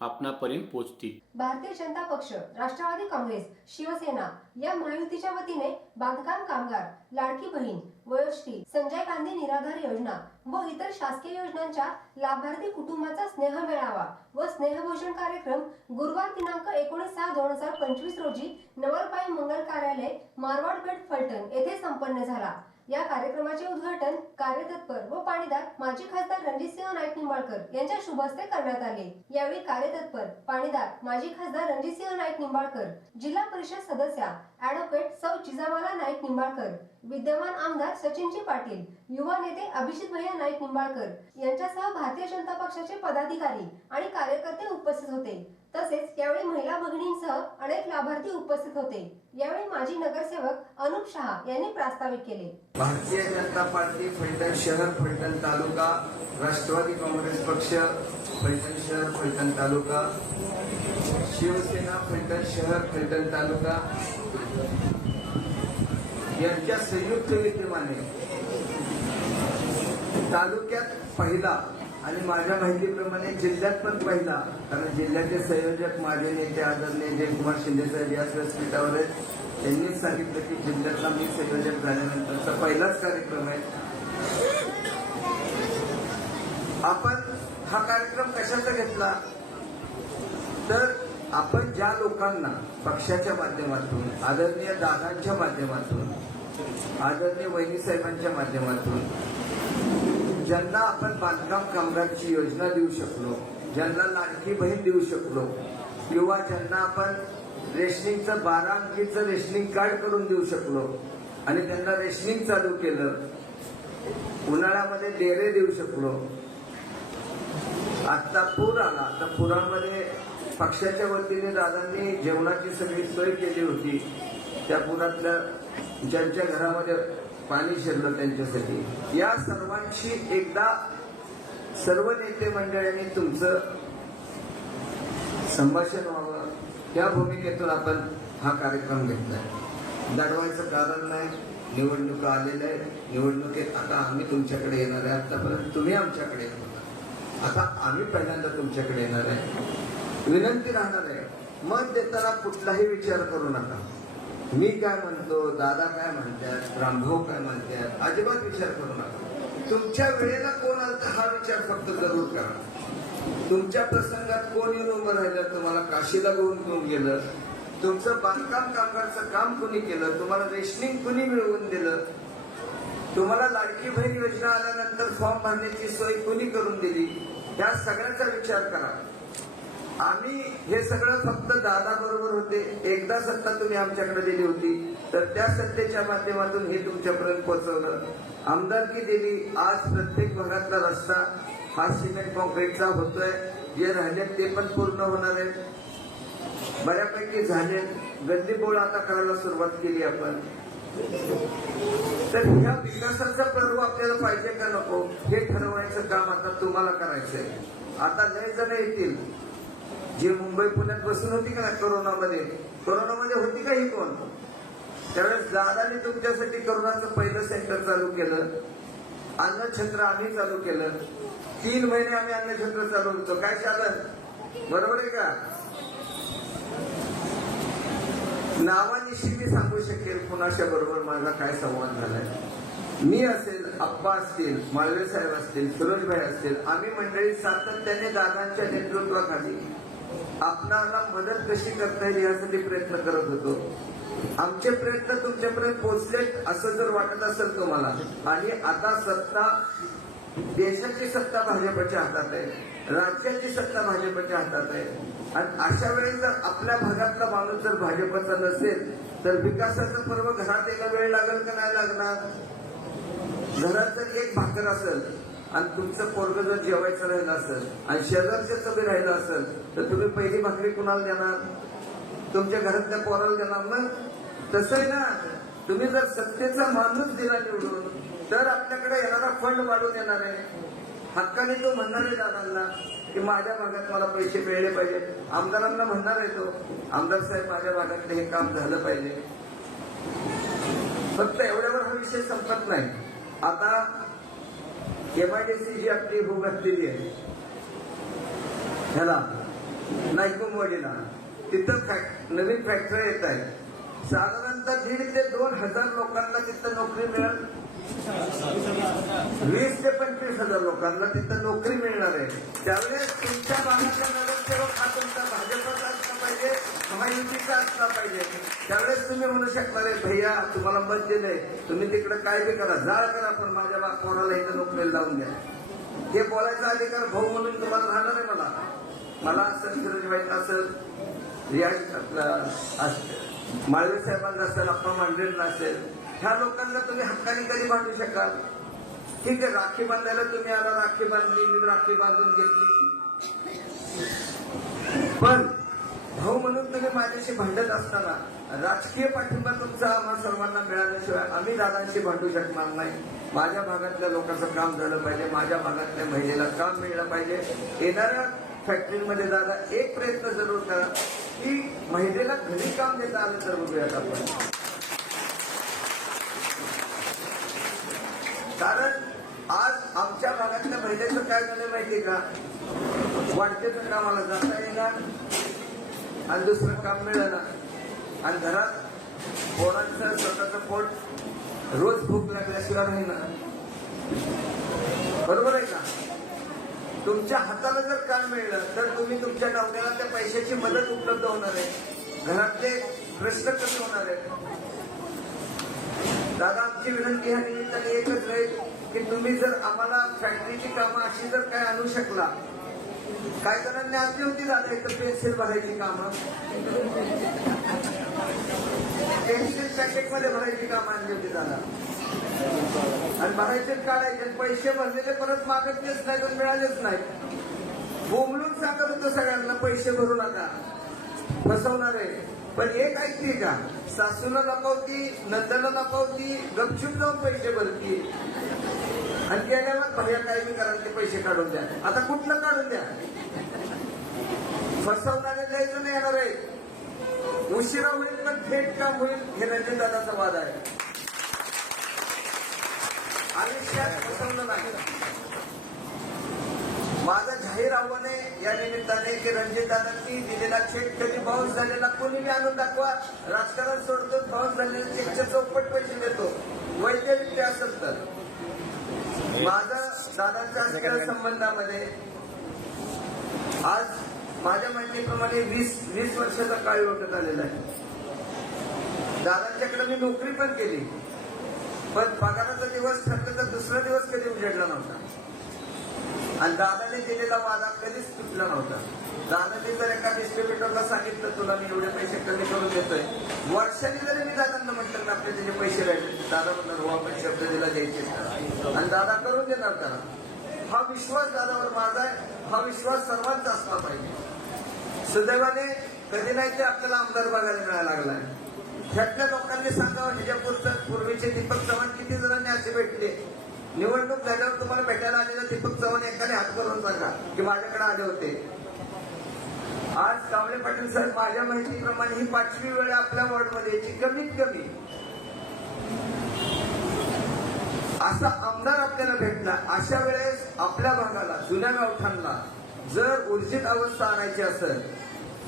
आपणापर्यंत पोहोचतील. भारतीय जनता पक्ष राष्ट्रवादी काँग्रेस शिवसेना या महायुतीच्या वतीने बांधकाम कामगार लाडकी बहीण वयोश्री संजय गांधी निराधार योजना व इतर शासकीय योजनांच्या लाभार्थी कुटुंबाचा स्नेह मेळावा व स्नेहभोजन कार्यक्रम गुरुवार दिनांक एकोणीस सहा दोन हजार पंचवीस रोजी नवलपाई मंगल कार्यालय मारवाडपेठ फलटण येथे संपन्न झाला. या कार्यक्रमाचे उद्घाटन कार्यतत्पर व पाणीदार माजी खासदार रणजितसिंह नाईक निंबाळकर यांच्या शुभ हस्ते करण्यात आले. यावेळी कार्यतत्पर पाणीदार माजी खासदार रणजितसिंह नाईक निंबाळकर जिल्हा परिषद सदस्या ऍडव्होकेट सौ जिजामाला नाईक निंबाळकर विद्यमान आमदार सचिनजी पाटील युवा नेते अभिजित भैया नाईक निंबाळकर यांच्यासह भारतीय जनता पक्षाचे पदाधिकारी आणि कार्यकर्ते उपस्थित होते. तसेच यावेळी महिला भगिनींसह अनेक लाभार्थी उपस्थित होते. यावेळी माजी नगरसेवक अनुप शहा यांनी प्रास्ताविक केले. भारतीय जनता पार्टी फलटण शहर फलटण तालुका राष्ट्रवादी काँग्रेस पक्ष फलटण शहर फलटण तालुका शिवसेना फलटण शहर फलटण तालुका. यांच्या संयुक्त विद्यमाने तालुक्यात पहिला आणि माझ्या माहितीप्रमाणे जिल्ह्यात पण पहिला. कारण जिल्ह्याचे संयोजक माझे नेते आदरणीय जयकुमार शिंदे साहेब याच व्यासपीठावर आहेत त्यांनीच सांगितलं की जिल्ह्यातला मी संयोजक झाल्यानंतरचा पहिलाच कार्यक्रम आहे. आपण हा कार्यक्रम कशाचा घेतला? तर आपण ज्या लोकांना पक्षाच्या माध्यमातून आदरणीय दादांच्या माध्यमातून आदरणीय वहिनी साहेबांच्या माध्यमातून ज्यांना आपण बांधकाम कामगारची योजना देऊ शकलो ज्यांना लाडकी बहीण देऊ शकलो किंवा ज्यांना आपण रेशनिंगचं बारा अंकीचं रेशनिंग कार्ड करून देऊ शकलो आणि त्यांना रेशनिंग चालू केलं उन्हाळ्यामध्ये डेरे देऊ शकलो. आता पूर आला तर पुरामध्ये पक्षाच्या वतीने दादांनी जेवणाची सगळी सोय केली होती. त्या पुरातल्या ज्यांच्या घरामध्ये पाणी शिरलं त्यांच्यासाठी. या सर्वांची एकदा सर्व नेते मंडळांनी तुमचं संभाषण व्हावं. त्या भूमिकेतून आपण हा कार्यक्रम घेतलाय. दडवायचं कारण नाही. निवडणुका आलेल्या आहेत. निवडणुकीत आता आम्ही तुमच्याकडे येणार आहे. आतापर्यंत तुम्ही आमच्याकडे येत होता आता आम्ही पहिल्यांदा तुमच्याकडे येणार आहे. विनंती राहणार आहे. मत देताना कुठलाही विचार करू नका. मी काय म्हणतो दादा काय म्हणतात रामभाऊ काय म्हणतात अजिबात विचार करू नका. तुमच्या वेळेला कोण आलं हा विचार फक्त जरूर करा. तुमच्या प्रसंगात कोण येऊन उभं राहिलं तुम्हाला काशीला घेऊन घेऊन गेलं? तुमचं बांधकाम कामगारचं काम कुणी केलं? तुम्हाला रेशनिंग कुणी मिळवून दिलं? तुम्हाला लाडकी बहीण योजना आल्यानंतर फॉर्म भरण्याची सोय कुणी करून दिली? या सगळ्याचा विचार करा. आम्ही हे सगळं फक्त दादा बरोबर होते. एकदा सत्ता तुम्ही आमच्याकडे दिली होती तर त्या सत्तेच्या माध्यमातून हे तुमच्यापर्यंत पोहोचवलं. आमदारकी दिली आज प्रत्येक भागातला रस्ता हा सिमेंट कॉन्क्रीटचा होतोय. जे राहिले ते पण पूर्ण होणार आहे बऱ्यापैकी झाले. गल्लीबोळ आता करायला सुरुवात केली आपण. तर ह्या विकासाचा पर्व आपल्याला पाहिजे का नको? हे ठरवायचं काम आता तुम्हाला करायचंय. आता लय जण येतील. जे मुंबई पुण्यात बसून होती का कोरोनामध्ये? कोरोनामध्ये होती का ही कोण? त्यावेळेस दादाने तुमच्यासाठी करोनाचं पहिलं सेंटर चालू केलं अन्नछत्र आम्ही चालू केलं. तीन महिने आम्ही अन्नछत्र चालू होतो. काय चालत बरोबर आहे का? नावानिशी मी सांगू शकेल कुणाच्या बरोबर माझा काय संवाद झालाय? मी असेल अप्पा असतील माळवे साहेब असतील सुरजभाई असतील आम्ही मंडळी सातत्याने दादांच्या नेतृत्वाखाली आपणाला मदत कशी करता येईल यासाठी प्रयत्न करत होतो. आमचे प्रयत्न तुमच्यापर्यंत पोहोचलेत असं जर वाटत असेल तुम्हाला. आणि आता सत्ता देशाची सत्ता भाजपच्या हातात आहे. राज्याची सत्ता भाजपच्या हातात आहे. आणि अशा वेळी जर आपल्या भागातला माणूस जर भाजपचा नसेल तर विकासाचं पर्व घरात यायला वेळ लागेल का नाही लागणार? घरात जर एक भाकर असेल आणि तुमचं पोरग जर जेवायचं राहिलं असेल आणि शेजारच्या सभे राहिलं असेल तर तुम्ही पहिली भाकरी कुणाला देणार? तुमच्या घरातल्या पोराला देणार? ना तसं आहे ना तुम्ही जर सत्तेचा माणूस दिला निवडून तर आपल्याकडे येणारा फंड वाढून येणार आहे. हक्काने तो म्हणणार आहे दादांना की माझ्या भागात मला पैसे मिळले पाहिजे. आमदारांना म्हणणार आहे तो आमदार साहेब माझ्या भागातलं हे काम झालं पाहिजे. फक्त एवढ्यावर हा विषय संपत नाही. आता एमआयडीसी जी आपली भूक असलेली आहे ह्याला नायकुमवाडीला तिथं फॅक्ट नवीन फॅक्टरी येत आहे. साधारणतः दीड ते दोन हजार लोकांना तिथं नोकरी मिळेल. वीस ते पंचवीस हजार लोकांना तिथं नोकरी मिळणार आहे. त्यावेळेस तुमच्या भागाचा नगरसेवक हा तुमचा भाजपचा असला पाहिजे महायुतीचा असला पाहिजे. त्यावेळेस तुम्ही म्हणू शकणार आहे भैया तुम्हाला मत दिले तुम्ही तिकडे काय बी करा. जाळ करा पण माझ्या बा- कोणाला इथं नोकरीला लावून द्या. हे बोलायचा अधिकार भाऊ म्हणून तुम्हाला राहणार आहे मला. मला असेल फिरोजीबाई असं रियाज आपला माळवे साहेबांना असेल अप्पा मांडलेला असेल ह्या लोकांना तुम्ही हक्काने कधी बांधू शकाल? ठीक आहे राखी बांधायला तुम्ही आला राखी बांधली मी राखी बांधून घेतली. पण भाऊ म्हणून तुम्ही माझ्याशी भांडत असताना राजकीय पाठिंबा तुमचा आम्हाला सर्वांना मिळाल्याशिवाय आम्ही दादांशी भांडू शकणार नाही. माझ्या भागातल्या लोकांचं काम झालं पाहिजे माझ्या भागातल्या महिलेला काम मिळलं पाहिजे. येणाऱ्या फॅक्टरीमध्ये दादा एक प्रयत्न जरूर करा की महिलेला घरी काम देता आलं तर बघूयात आपण. कारण आज आमच्या भागातल्या महिलेचं काय झालं माहितीये का? वाढते तर कामाला जाता येणार आणि दुसरं काम मिळणार. आणि घरात पोरांचं स्वतःचं पोट रोज भूक लागल्याशिवाय राहीना बरोबर आहे का? तुमच्या हाताला जर काम मिळलं तर तुम्ही तुमच्या नवऱ्याला त्या पैशाची मदत उपलब्ध होणार आहे. घरातले प्रश्न कसे होणार आहेत? आमची विनंती ह्या निमित्ताने एकच राहील की तुम्ही जर आम्हाला फॅक्टरीची कामं अशी जर काय आणू शकला काय जणांनी आणली होती दादा इथं पेन्सिल भरायची कामं. पेन्सिल पॅकेटमध्ये भरायची कामं आणली होती दादा. आणि भरायचे काढायचे पैसे भरलेले परत मागतलेच नाही पण मिळालेच नाही बोमलून सांगत होतं सगळ्यांना पैसे भरू नका. फसवणार आहे. पण एक ऐकते का? सासूला लपवती नंदला लपवती गपचूप जाऊन पैसे भरती. आणि गेल्यावर भैया काय मी करा ते पैसे काढून द्या. आता कुठलं काढून द्या? फसवणारे द्यायचं जण येणार आहे उशिरा होईल पण थेट काम होईल हे रंजन दादाचा वाद आहे. आयुष्यात फसवलं नाही. माझं जाहीर आव्हान आहे या निमित्ताने की रणजितदादांनी दिलेला चेक कधी बाउन्स झालेला कोणी बी आणून दाखवा. राजकारण सोडतो बाउन्स झालेल्या चेकच्या चौपट पैसे देतो. वैद्यरित्या असेल तर. माझा दादांच्या संबंधामध्ये आज माझ्या माहितीप्रमाणे वीस वीस वर्षाचा काळ लोटत आलेला आहे. दादांच्याकडे मी नोकरी पण केली. पण पगाराचा दिवस ठरलं तर दुसरा दिवस कधी उजेडला नव्हता. आणि दादाने दिलेला वादा कधीच तुटला नव्हता. दादाने जर एका डिस्ट्रीब्युटरला सांगितलं तुला मी एवढे पैसे कमी करून देतोय. वर्षाने जरी मी दादांना म्हटलं ना आपले त्याचे पैसे राहिले दादा म्हणणार हो आपण शब्द दिला द्यायचे आणि दादा करून देणार त्याला. हा विश्वास दादावर माझा आहे. हा विश्वास सर्वांचा असला पाहिजे. सुदैवाने कधी नाही ते आपल्याला आमदार बघायला मिळायला लागलाय. ह्यातल्या लोकांनी सांगावं ह्याच्यापुरतं पूर्वीचे दीपक चव्हाण किती जणांनी असे भेटले? निवडणूक झाल्यावर तुम्हाला भेटायला आलेला दीपक चव्हाण एकाने हात करून सांगा की माझ्याकडे आले होते. आज कांबळे पाटील साहेब माझ्या माहितीप्रमाणे ही पाचवी वेळ आपल्या वॉर्डमध्ये यायची कमीत कमी. असा आमदार आपल्याला भेटला. अशा वेळेस आपल्या भागाला जुन्या गावठाणला जर ऊर्जित अवस्था आणायची असेल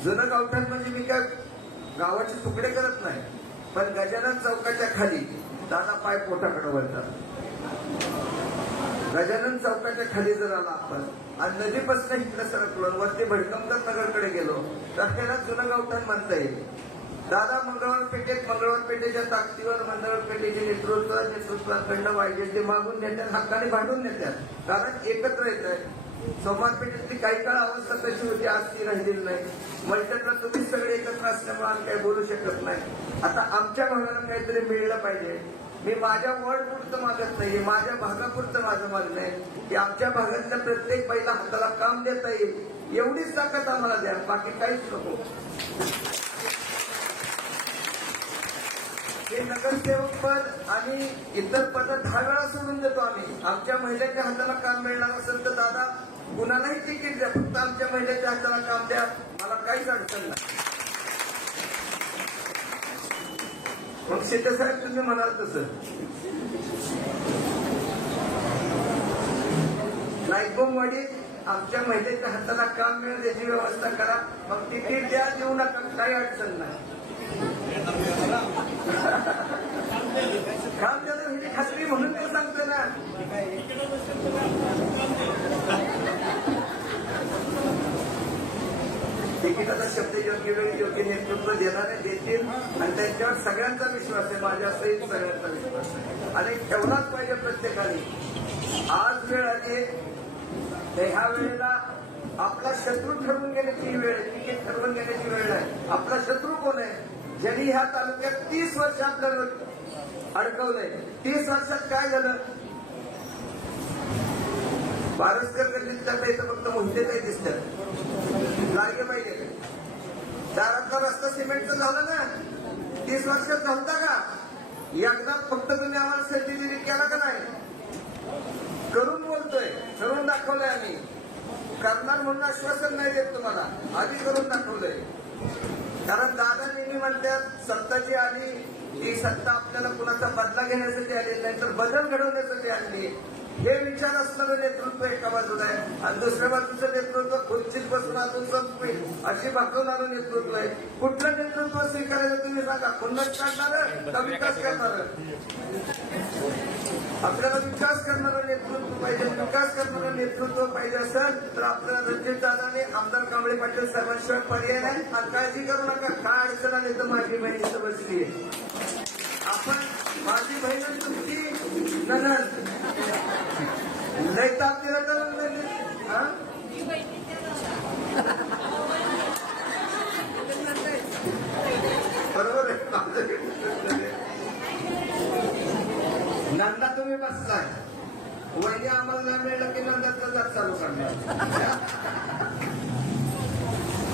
जुनं गावठाण म्हणजे मी काय गावाचे तुकडे करत नाही पण गजानन चौकाच्या खाली दादा पाय पोटाकडे वळतात. गजानन चौकाच्या खाली जर आला आपण आणि नदीपासून इकडे सरकलो वरती भडकमकर नगरकडे गेलो तर त्याला जुनं गावठाण म्हणता येईल. दादा मंगळवार पेठेत मंगळवार पेठेच्या ताकदीवर मंगळवार पेठेचे नेतृत्व नेतृत्वाकडनं पाहिजे ते मागून नेत्यात हक्काने भांडून नेत्यात कारण एकत्र येत आहे सोमवार पेठेतली काही काळ अवस्था कशी होती आज ती राहिलेली नाही. मैत्रीला तुम्ही सगळे एकत्र असल्यामुळे आम्ही काही बोलू शकत नाही. आता आमच्या भागाला काहीतरी मिळलं पाहिजे. मी माझ्या वॉर्ड पुरतं मागत नाही माझ्या भागापुरतं माझं मागणं आहे. की आमच्या भागातल्या प्रत्येक पहिला हाताला काम देता येईल एवढीच ताकद आम्हाला द्या बाकी काहीच नको. हे नगरसेवक पद आणि इतर पद दहा वेळा सोडून देतो आम्ही. आमच्या महिलेच्या हाताला काम मिळणार असेल तर दादा कुणालाही तिकीट द्या फक्त आमच्या महिलेच्या हाताला काम द्या. मला काहीच अडचण नाही. मग साहेब तुम्ही म्हणाल तसं. नाईकोमवाडीत आमच्या महिलेच्या हाताला काम मिळेल त्याची व्यवस्था करा. मग तिकीट द्या देऊ नका काही अडचण नाही काम द्यायला म्हणजे खात्री म्हणून ते सांगतो ना तिकिटाचा शब्द योग्य वेळी योग्य नेतृत्व देणारे देतील आणि त्यांच्यावर सगळ्यांचा विश्वास आहे माझ्या सहित सगळ्यांचा विश्वास आहे. आणि ठेवलाच पाहिजे प्रत्येकाने. आज वेळ आली तर ह्या वेळेला आपला शत्रू ठरवून घेण्याची वेळ आहे. ठरवून घेण्याची वेळ आहे आपला शत्रू कोण आहे? ज्यांनी ह्या तालुक्यात तीस वर्ष आपल्याला अडकवलंय. तीस वर्षात काय झालं? बारसकर गल्लीत तर फक्त मोहिते काही दिसतात. लागे पाहिजे. दारातला रस्ता सिमेंटचा झालं ना तीस वर्षात जमता का? एकदा फक्त तुम्ही आम्हाला सेल्फी दिली केला का नाही? करून बोलतोय करून दाखवलंय आम्ही. करणार म्हणून आश्वासन नाही देत तुम्हाला आधी करून दाखवलंय. कारण दादा नेहमी म्हणतात सत्ताची आधी आली सत्ता आपल्याला कुणाचा बदला घेण्यासाठी आली नाही तर बदल घडवण्यासाठी आली हे विचार असणारं नेतृत्व एका बाजूला आहे. आणि दुसऱ्या बाजूचं नेतृत्व खुर्चीत बसून अजून संपईल अशी भागवणारं नेतृत्व आहे. कुठलं नेतृत्व स्वीकारायचं तुम्ही सांगा? पुन्हा काढणार का विकास करणार? आपल्याला विकास करणारं नेतृत्व पाहिजे. विकास करणारं नेतृत्व पाहिजे असेल तर आपल्याला रणजित आणि आमदार कांबळे पाटील साहेबांशिवाय पर्याय नाही. आणि काळजी करू नका. काय अडचण आली तर माझी बहिणीचं बसली आपण माझी बहीण तुमची ननद लय तर बरोबर आहे नंदा तुम्ही बसताय वहिनी आम्हाला नाही मिळलं की नंदाचं जात चालू करणार.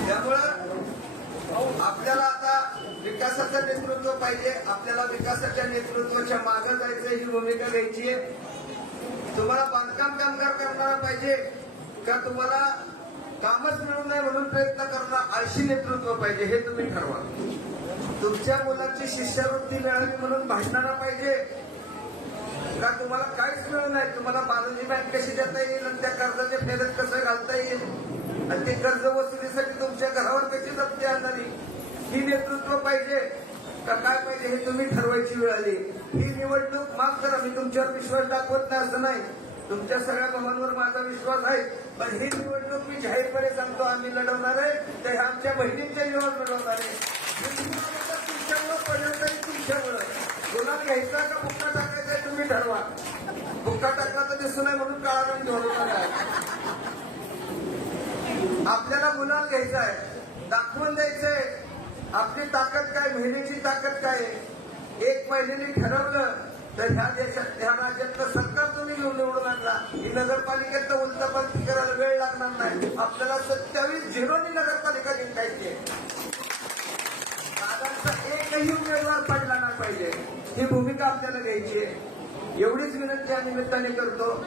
त्यामुळं आपल्याला आता विकासाचं नेतृत्व पाहिजे आपल्याला विकासाच्या नेतृत्वाच्या मागे जायचं ही भूमिका घ्यायची आहे. तुम्हाला बांधकाम कामगार करणारा पाहिजे का तुम्हाला कामच मिळू नये म्हणून प्रयत्न करणार आळशी नेतृत्व पाहिजे हे तुम्ही ठरवा. तुमच्या मुलाची शिष्यवृत्ती मिळावी म्हणून भांडणारा पाहिजे. का तुम्हाला काहीच मिळू नाही? तुम्हाला बालाजी बँक कशी देता येईल आणि त्या कर्जाचे फेरत कसं घालता येईल? आणि ते कर्ज वसुलीसाठी तुमच्या घरावर कशी जप्ती आणणारी? ही नेतृत्व पाहिजे. का काय पाहिजे हे तुम्ही ठरवायची वेळ आली. ही निवडणूक माफ करा मी तुमच्यावर विश्वास दाखवत नाही असं नाही. तुमच्या सगळ्या भावांवर माझा विश्वास आहे. पण ही निवडणूक मी जाहीरपणे सांगतो आम्ही लढवणार आहे. तर ह्या आमच्या बहिणींच्या जीवन लढवणार आहे. तुमच्यामुळं पडलं तरी तुमच्यामुळं गुन्हा घ्यायचा का बुक्का टाकायचा तुम्ही ठरवा. बुक्का टाकला तर दिसू नये म्हणून काळा रंग घेऊन आहे. आपल्याला गुन्हा घ्यायचा आहे. दाखवून द्यायचंय आपली ताकद काय? महिन्याची ताकद काय? आहे एक महिन्याने ठरवलं तर ह्या देशात ह्या राज्यातलं सरकार तुम्ही घेऊन निवडून आणला? ही नगरपालिकेत उलटपालटी करायला वेळ लागणार नाही. आपल्याला सत्तावीस झिरोनी नगरपालिका जिंकायची दादांचा एकही उमेदवार पडला नाही पाहिजे. ही भूमिका आपल्याला घ्यायची आहे. एवढीच विनंती या निमित्ताने करतो.